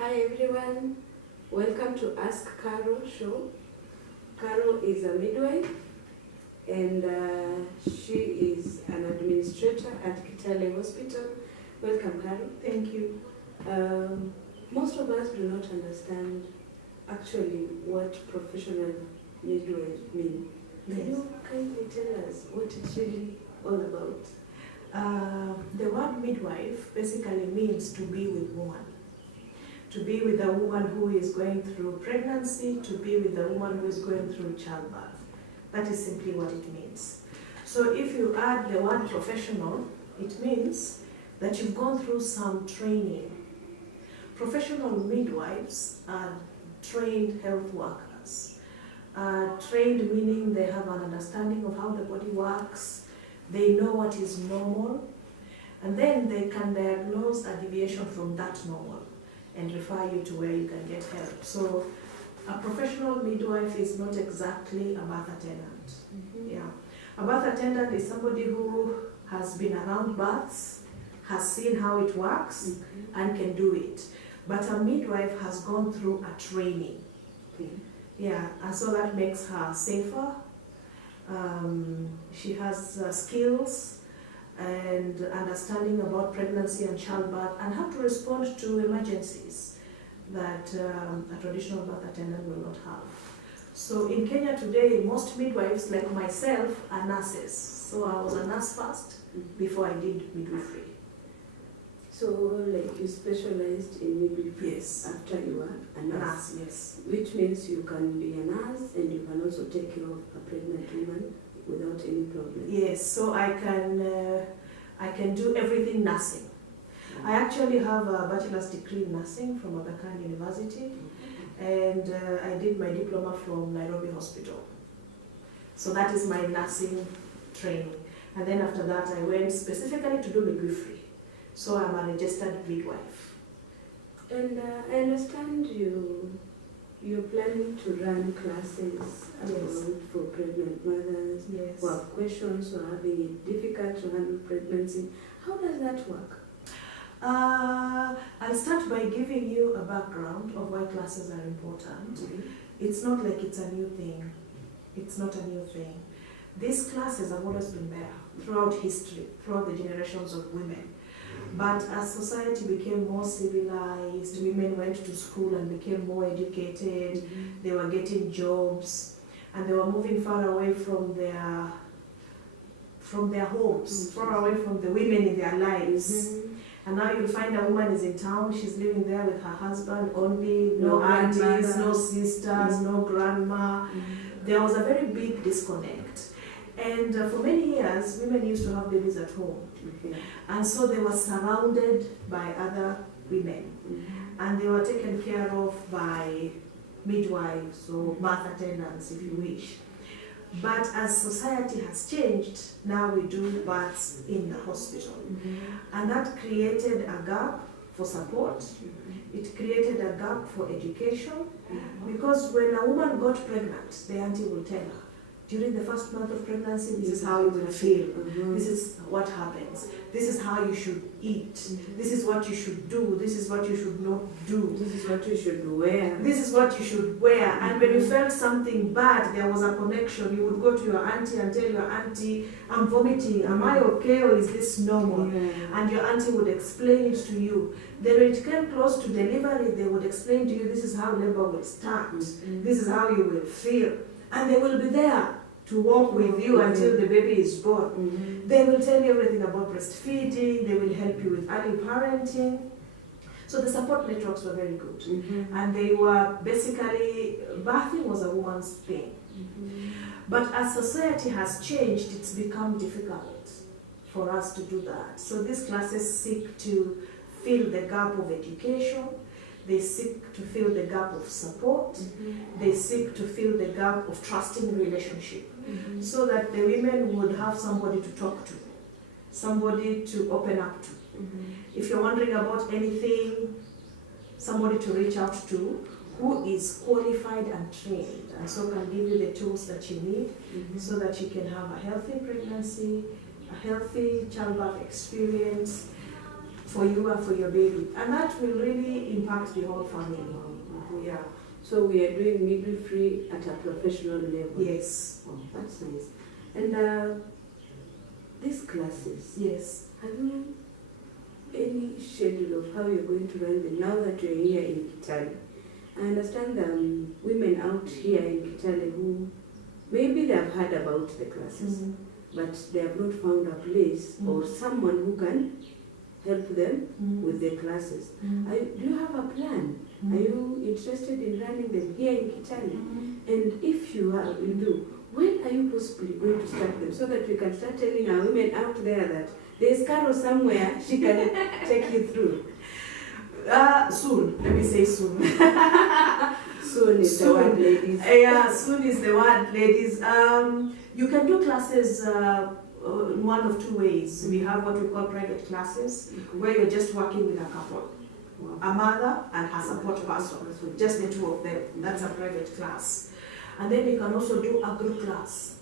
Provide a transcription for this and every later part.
Hi everyone, welcome to Ask Carol show. Carol is a midwife and she is an administrator at KITALE hospital. Welcome Carol. Thank you. Most of us do not understand actually what professional midwives mean. Can you kindly tell us what it's really all about? The word midwife basically means to be with woman. To be with a woman who is going through pregnancy, to be with a woman who is going through childbirth. That is simply what it means. So if you add the word professional, it means that you've gone through some training. Professional midwives are trained health workers. Trained meaning they have an understanding of how the body works, they know what is normal, and then they can diagnose a deviation from that normal and refer you to where you can get help. So a professional midwife is not exactly a birth attendant. Mm-hmm. Yeah. A birth attendant is somebody who has been around births, has seen how it works, and can do it. But a midwife has gone through a training. Okay. Yeah, and so that makes her safer. She has skills and understanding about pregnancy and childbirth and how to respond to emergencies that a traditional birth attendant will not have. So in Kenya today, most midwives like myself are nurses. So I was a nurse first before I did midwifery. So like you specialized in midwifery. Yes. After you were a nurse. Yes. Which means you can be a nurse and you can also take care of a pregnant woman without any problem. Yes, so I can do everything nursing. I actually have a bachelor's degree in nursing from Aga Khan University, and I did my diploma from Nairobi Hospital. So that is my nursing training. And then after that I went specifically to do midwifery. So I'm a registered midwife. And I understand you're planning to run classes for pregnant mothers Yes. who have questions or having it difficult to handle pregnancy. How does that work? I'll start by giving you a background of why classes are important. It's not like it's a new thing. It's not a new thing. These classes have always been there throughout history, throughout the generations of women. But as society became more civilized, women went to school and became more educated, they were getting jobs, and they were moving far away from their homes, far away from the women in their lives. And now you'll find a woman is in town, she's living there with her husband only, no aunties, no sisters, no grandma. There was a very big disconnect. And for many years, women used to have babies at home. And so they were surrounded by other women. And they were taken care of by midwives or birth attendants, if you wish. But as society has changed, now we do births in the hospital. And that created a gap for support. It created a gap for education. Because when a woman got pregnant, the auntie will tell her, during the first month of pregnancy, this is how you will feel. This is what happens. This is how you should eat. This is what you should do. This is what you should not do. This is what you should wear. This is what you should wear. And when you felt something bad, there was a connection. You would go to your auntie and tell your auntie, I'm vomiting. Am I okay or is this normal? And your auntie would explain it to you. Then when it came close to delivery, they would explain to you, this is how labor will start. This is how you will feel. And they will be there to walk with you until the baby is born. They will tell you everything about breastfeeding, they will help you with early parenting. So the support networks were very good. And they were basically, birthing was a woman's thing. But as society has changed, it's become difficult for us to do that. So these classes seek to fill the gap of education. They seek to fill the gap of support. They seek to fill the gap of trusting relationship. So that the women would have somebody to talk to, somebody to open up to. If you're wondering about anything, somebody to reach out to who is qualified and trained, and so can give you the tools that you need so that you can have a healthy pregnancy, a healthy childbirth experience, for you and for your baby. And that will really impact the whole family. Yeah. So we are doing midwifery at a professional level. Yes. Oh, that's nice. And these classes. Yes. Have you any schedule of how you're going to run them now that you're here in KITALE? I understand women out here in KITALE who maybe they have heard about the classes, but they have not found a place or someone who can help them with the classes. Do you have a plan? Are you interested in running them here in KITALE? And if you do, when are you possibly going to start them so that we can start telling our women out there that there's Carol somewhere, she can take you through? Soon. Let me say soon. Soon is the word, ladies. Yeah, soon is the word, ladies. You can do classes in one of two ways. We have what we call private classes, where you're just working with a couple. A mother and her support person, just the two of them. That's a private class. And then you can also do a group class,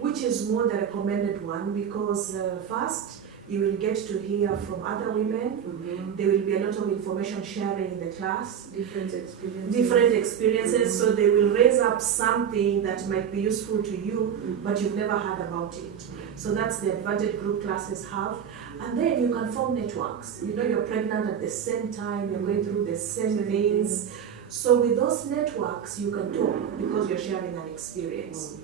which is more the recommended one, because first, you will get to hear from other women. There will be a lot of information sharing in the class. Different experiences. So they will raise up something that might be useful to you, but you've never heard about it. So that's the advantage group classes have. And then you can form networks. You know, you're pregnant at the same time, you're going through the same things. So with those networks, you can talk because you're sharing an experience.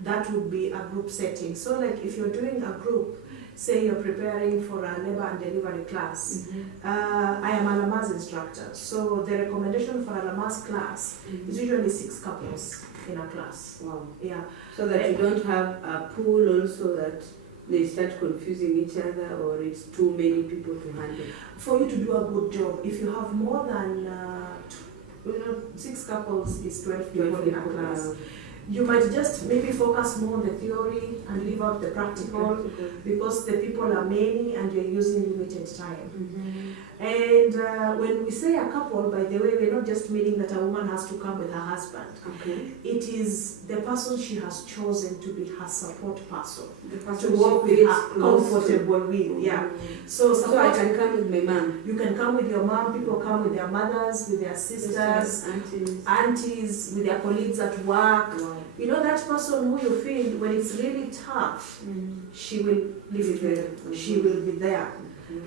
That would be a group setting. So like if you're doing a group, say you're preparing for a labor and delivery class. I am a Lamaze instructor, so the recommendation for a Lamaze class is usually 6 couples in a class. Wow. Yeah. So that you don't have a pool also that they start confusing each other, or it's too many people to handle. For you to do a good job, if you have more than 6 couples is 12 people in a class. You might just maybe focus more on the theory and leave out the practical, because the people are many and you're using limited time. And when we say a couple, by the way, we're not just meaning that a woman has to come with her husband. It is the person she has chosen to be her support person, to work with her comfortable with. Yeah. So I can come with my mom. You can come with your mom. People come with their mothers, with their sisters, aunties, with their colleagues at work. You know, that person who you feel when it's really tough, she will live it there. She will be there.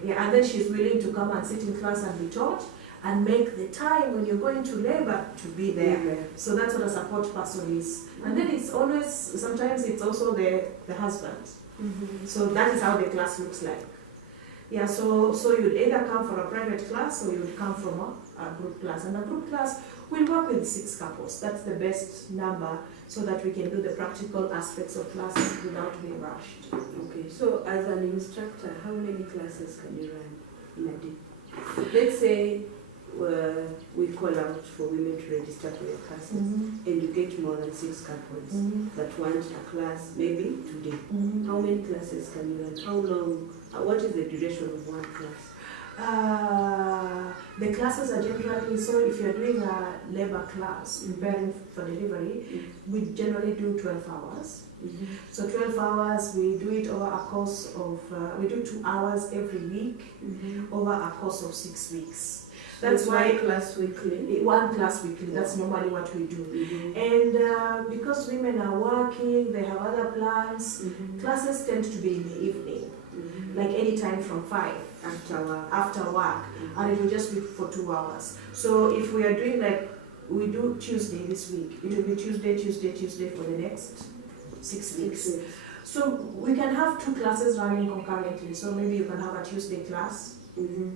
Yeah, and then she's willing to come and sit in class and be taught and make the time when you're going to labor to be there. So that's what a support person is. And then it's always, sometimes it's also the husband. So that is how the class looks like. Yeah, so you'd either come for a private class or you'd come from a group class. And a group class will work with 6 couples. That's the best number, so that we can do the practical aspects of classes without being rushed. Okay, so as an instructor, how many classes can you run in a day? Let's say we call out for women to register for your classes, and you get more than 6 couples that want a class maybe today. How many classes can you run? How long? What is the duration of one class? The classes are generally, so if you're doing a labor class, preparing for delivery, we generally do 12 hours. So 12 hours, we do it over a course of, we do 2 hours every week over a course of 6 weeks. That's why one class weekly. One class weekly, that's normally what we do. And because women are working, they have other plans, classes tend to be in the evening, like any time from 5 after work, and it will just be for 2 hours. So if we are doing like, we do Tuesday this week, it will be Tuesday for the next 6 weeks. So we can have 2 classes running concurrently. So maybe you can have a Tuesday class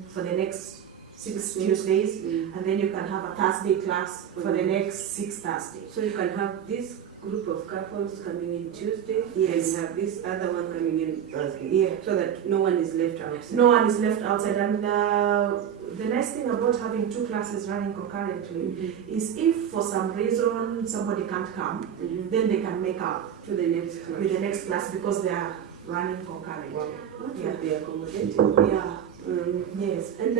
for the next 6 Tuesdays, and then you can have a Thursday class for the next 6 Thursdays. So you can have this group of couples coming in Tuesday, and you have this other one coming in Thursday, so that no one is left outside. No one is left outside. And the nice thing about having 2 classes running concurrently is if for some reason somebody can't come, then they can make up to the next class. With the next class, because they are running concurrently. Wow. They are accommodating. Yes. And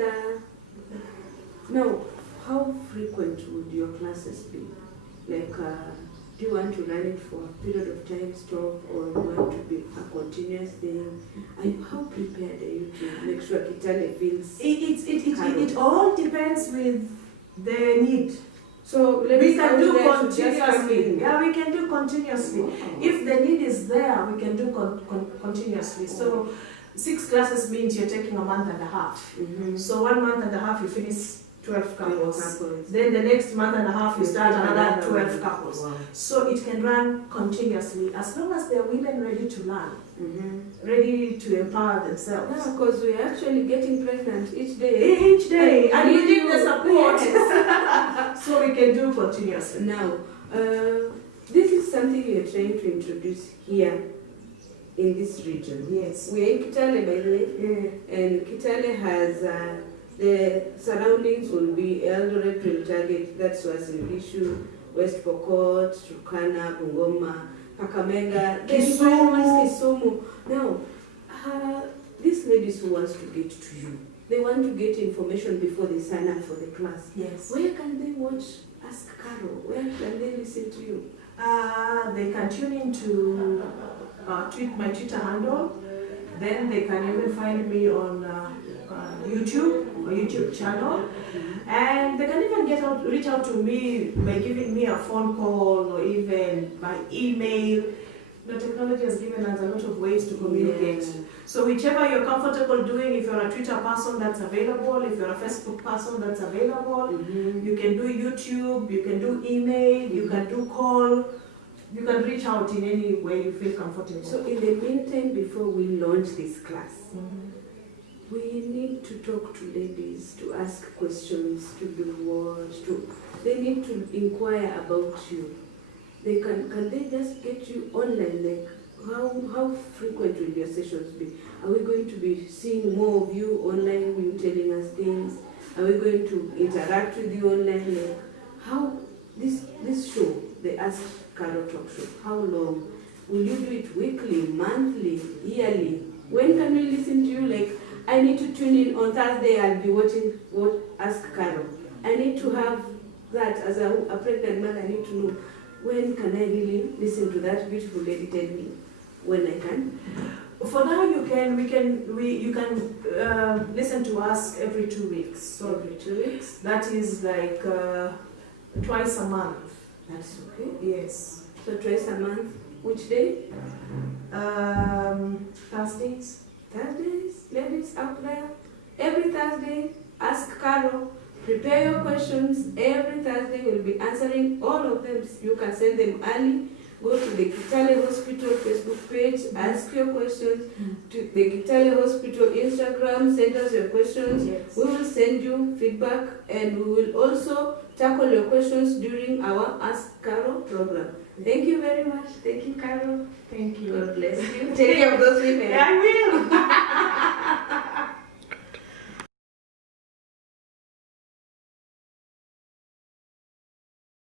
now, how frequent would your classes be? Like, do you want to run it for a period of time, stop, or want to be a continuous thing? And how prepared are you to make sure KITALE feels It all depends with the need. so We can do continuously. continuously. Yeah, we can do continuously. Wow. If the need is there, we can do continuously. So 6 classes means you're taking a month and a half. Mhm. So 1 month and a half, you finish 12 couples. Couples. Then the next month and a half, you start another 12 couples. Wow. So it can run continuously as long as there are women ready to learn, Mhm. ready to empower themselves. Yeah, because we're actually getting pregnant each day. Each day, and we need need the you. support. Yes. So we can do continuously. Now, this is something we are trying to introduce here in this region. Yes. We're in KITALE, by the way, Yeah. and KITALE has the surroundings will be Eldoret will target, that's what's in issue, West Pokot, Turkana, Bungoma, Kakamega, Kisumu. Now, these ladies who wants to get to you, they want to get information before they sign up for the class. Yes. Where can they watch Ask Carol? Where can they listen to you? They can tune into my Twitter handle. Then they can even find me on YouTube, my YouTube channel. And they can even reach out to me by giving me a phone call or even by email. The technology has given us a lot of ways to communicate. Yeah. So whichever you're comfortable doing, if you're a Twitter person, that's available. If you're a Facebook person, that's available. Mhm. You can do YouTube, you can do email, you can do call. You can reach out in any way you feel comfortable. So in the meantime, before we launch this class, Mhm. we need to talk to ladies, to ask questions, to do what, they need to inquire about you. Can they just get you online? Like how frequent will your sessions be? Are we going to be seeing more of you online, you telling us things? Are we going to interact with you online? Like how this show, the Ask Carol Talk Show, how long? Will you do it weekly, monthly, yearly? When can we listen to you? Like, I need to tune in on Thursday, I'll be watching Ask Carol. I need to have that as a pregnant mother. I need to know when can I really listen to that beautiful lady tell me when I can. For now, you can listen to us every 2 weeks. So Every 2 weeks. that is like twice a month. That's okay. Yes. So twice a month. Which day? Thursdays. Thursdays. Ladies out there, every Thursday, Ask Carol. Prepare your questions. Every Thursday we'll be answering all of them. You can send them early. Go to the KITALE Hospital Facebook page, ask your questions. To the KITALE Hospital Instagram, send us your questions. Yes. We will send you feedback, and we will also tackle your questions during our Ask Carol program. Thank you very much. Thank you, Carol. Thank you. God bless you. Take care of those women. I will.